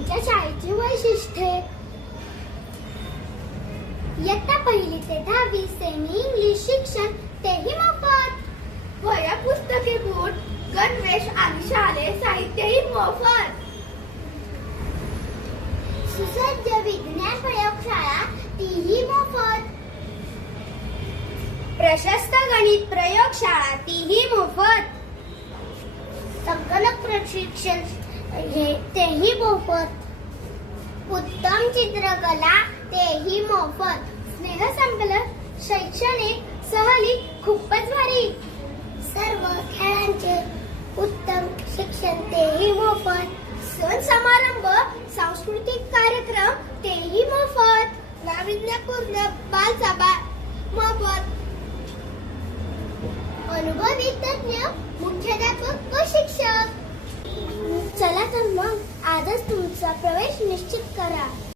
आमच्या शाळेची वैशिष्ट्ये. इयत्ता 1ली ते 10वी सेमी इंग्लिश शिक्षण, तेही मोफत. वह्या, पुस्तके, बूट, गणवेश आणि शालेय साहित्यही मोफत. सुसज्ज विज्ञान प्रयोगशाळा, तीही मोफत. प्रशस्त गणित प्रयोगशाळा, तीही मोफत. संगणक प्रशिक्षण तेही मोफत. उत्तम चित्रकला, तेही मोफत. स्नेहसंमेलन, शैक्षणिक सहली खूपच भारी. सर्व खेळांचे उत्तम शिक्षण, तेही मोफत. सण समारंभ, सांस्कृतिक कार्यक्रम, तेही मोफत. नाविन्यपूर्ण बालसभा मोफत. अनुभवी तज्ञ मुख्याध्यापक व शिक्षक. चला तर मग आजच तुमचा प्रवेश निश्चित करा.